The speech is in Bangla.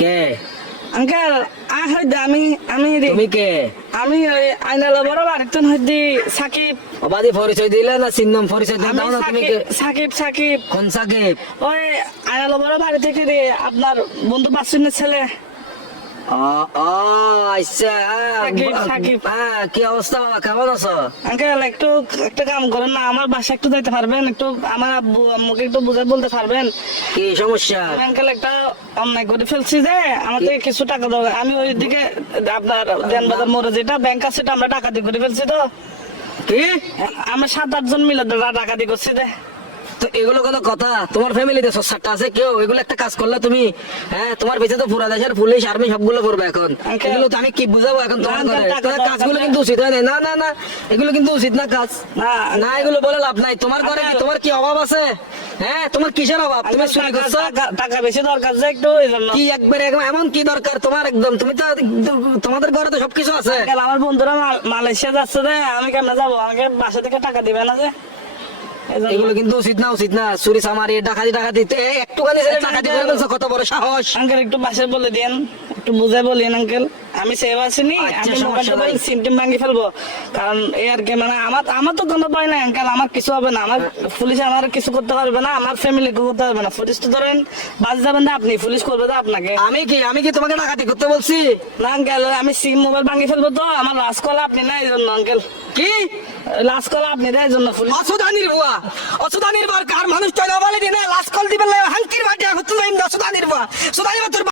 কে আঙ্কেল আমি আমি তুমি কে আমি ওই আইনাল বড় বাড়িতে হইদি সাকিব। অবাদি পরিচয় দিলে না চিহ্ন পরিচয় দিলে আমি দাও না তুমি কে? সাকিব সাকিব কোন সাকিব? ওই আইনাল বড় বাড়ি থেকে রে আপনার বন্ধু বাসুনের ছেলে আচ্ছা সাকিব, সাকিব। কি অবস্থা বাবা, কেমন আছো? আঙ্কেল একটু একটা কাম করেন না, আমার বাসা একটু যাইতে পারবেন? একটু আমার আব্বু আম্মুকে একটু বুঝাই বলতে পারবেন? কি সমস্যা? আঙ্কেল একটা অন্যায় করে ফেলছি যে আমাদের কিছু টাকা দাও। আমি ওইদিকে আপনার দেনবাজার মোড়ে যেটা ব্যাংক আছে সেটা আমরা ডাকাতি করে ফেলছি। তো কি আমরা 7-8 জন মিলে ডাকাতি করছি যে। তো এগুলো কোনো কথা? তোমার ফ্যামিলিতে সস্তাটা আছে কেউ? এগুলো একটা কাজ করলে তুমি, হ্যাঁ তোমার পেছনে তো পুরা দেশের পুলিশ আর্মি সবগুলো করবে এখন। Uncle, এগুলো তো আমি কি বুঝাবো এখন তোমার Uncle, ঘরে? টাকা তোমার দাও, কাজগুলো টাকা। কিন্তু উচিত হয় না। না না না, এগুলো কিন্তু উচিত না কাজ। না, না এগুলো বলে লাভ নাই। তোমার ঘরে কি, Uncle, তোমার কি অভাব আছে? হ্যাঁ তোমার কিসের অভাব? তুমি চুরি করছো? টাকা বেশি দরকার যে একটু এই জন্য। কি একবারে এমন কি দরকার তোমার? একদম তুমি তো, তোমাদের ঘরে তো সবকিছু আছে। আঙ্কেল, আমার বন্ধুরা মালয়েশিয়া যাচ্ছে রে, আমি কেমনে যাবো? আমাকে বাসা থেকে টাকা দিবে না যে, এই জন্য। এগুলো কিন্তু উচিত না, উচিত না। চুরি চামারি ডাকাতি ডাকাতি একটুখানি ছেলে ডাকাতি করে ফেলছো, কত বড় সাহস! আঙ্কেল একটু বাসায় বলে দিন, একটু বুঝাই বলেন আঙ্কেল। আমি সেভ আসিনি, আচ্ছা, আমি সমস্যা মোবাইলটা নাই। সিম টিম ভাঙি ফেলবো। কারণ এই আর কি, মানে আমার তো কোনো ভয় নাই আঙ্কেল, আমার কিছু হবে না। আমার পুলিশ আমার কিছু করতে পারবে না, আমার ফ্যামিলি করতে পারবে না। পুলিশ তো ধরেন বাস যাবেন না আপনি, পুলিশ করবে তো আপনাকে। আমি কি তোমাকে ডাকাতি করতে বলছি? না আঙ্কেল, আমি সিম মোবাইল ভাঙি ফেলবো, তো আমার লাশ কলা আপনি না, এই জন্য আঙ্কেল। কি লাশ কলা আপনি না, এই জন্য পুলিশ। অসুদানির বুয়া, অসুদানির বার কার মানুষ চলে বলে দিনে লাশ কল দিবে হাঙ্কির বাটিয়া হচ্ছে অসুদানির বুয়া, সুদানি তোর